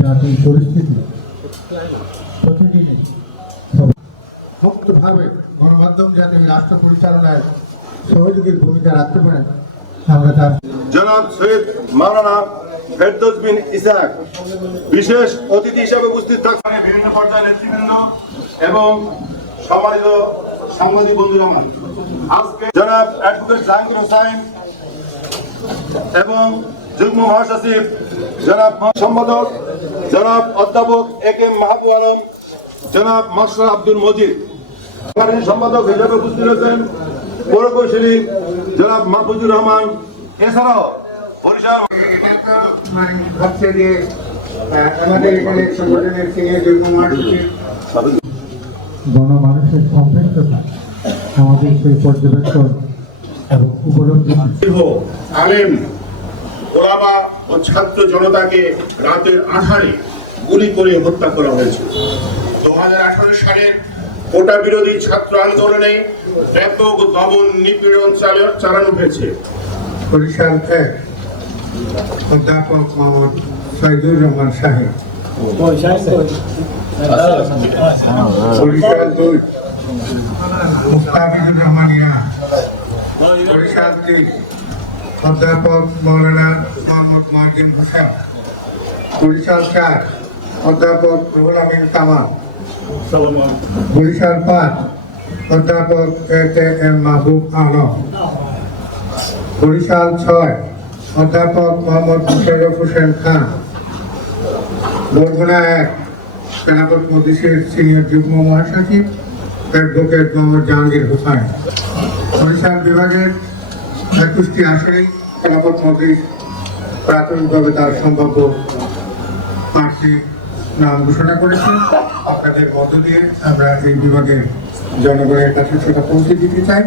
জাতির পরিস্থিতি প্রতিদিনই মুক্তভাবে গণমাধ্যম যাতে রাষ্ট্র পরিচালনায় সহযোগীর ভূমিকা রাখতে পারেন। আমরা তার জনাব সৈয়দ মাওলানা ফেরদৌস বিন ইসাক বিশেষ অতিথি হিসেবে উপস্থিত থাকছেন বিভিন্ন পর্যায়ের নেতৃবৃন্দ এবং সম্মানিত সাংবাদিক বন্ধুরা আমার। আজকে জনাব অ্যাডভোকেট জাহাঙ্গীর হোসাইন এবং যুগ্ম মহাসচিব জনাব সম্পাদক জনাব অধ্যাপক এ কে মাহবুব আলম জনাব মাসরা আব্দুল মজিদ। সম্পাদক হিসেবে উপস্থিত রয়েছেন পৌরকৌশলী জনাব মাহফুজুর রহমান এছাড়াও বরিশাল হচ্ছে যে আমাদের এখানে সংগঠনের সিনিয়র যুগ্ম মহাসচিব গণমানুষের কমপ্লেক্সতা আমাদের সেই পর্যবেক্ষণ এবং উপলব্ধি আলেম ওলামা ও ছাত্র জনতাকে রাতের আধারে গুলি করে হত্যা করা হয়েছে। দু হাজার আঠারো সালের কোটা বিরোধী ছাত্র আন্দোলনে ব্যাপক দমন নিপীড়ন চালা- চালানো হয়েছে। বরিশাল এক অধ্যাপক মোহাম্মদ সাইদুর রহমান সাহেব। বরিশাল দুই মুস্তাফিজুর রহমান ইরান বরিশাল তিন অধ্যাপক মৌলানা মোহাম্মদ মার্জিন হোসেন। বরিশাল চার অধ্যাপক রুহুল আমিন বরিশাল পাঁচ অধ্যাপক কে এম মাহবুব আলম। বরিশাল ছয়, অধ্যাপক মোহাম্মদ মুশাররফ হোসেন খান। বরগুনা এক, সেনাপত মদিসের সিনিয়র যুগ্ম মহাসচিব, অ্যাডভোকেট মোহাম্মদ জাহাঙ্গীর হোসাইন বরিশাল বিভাগের একুশটি আসনে সেনাপত মদিস প্রাথমিকভাবে তার সম্ভাব্য প্রার্থী নাম ঘোষণা করেছে। আপনাদের মধ্য দিয়ে আমরা এই বিভাগের জনগণের কাছে সেটা পৌঁছে দিতে চাই।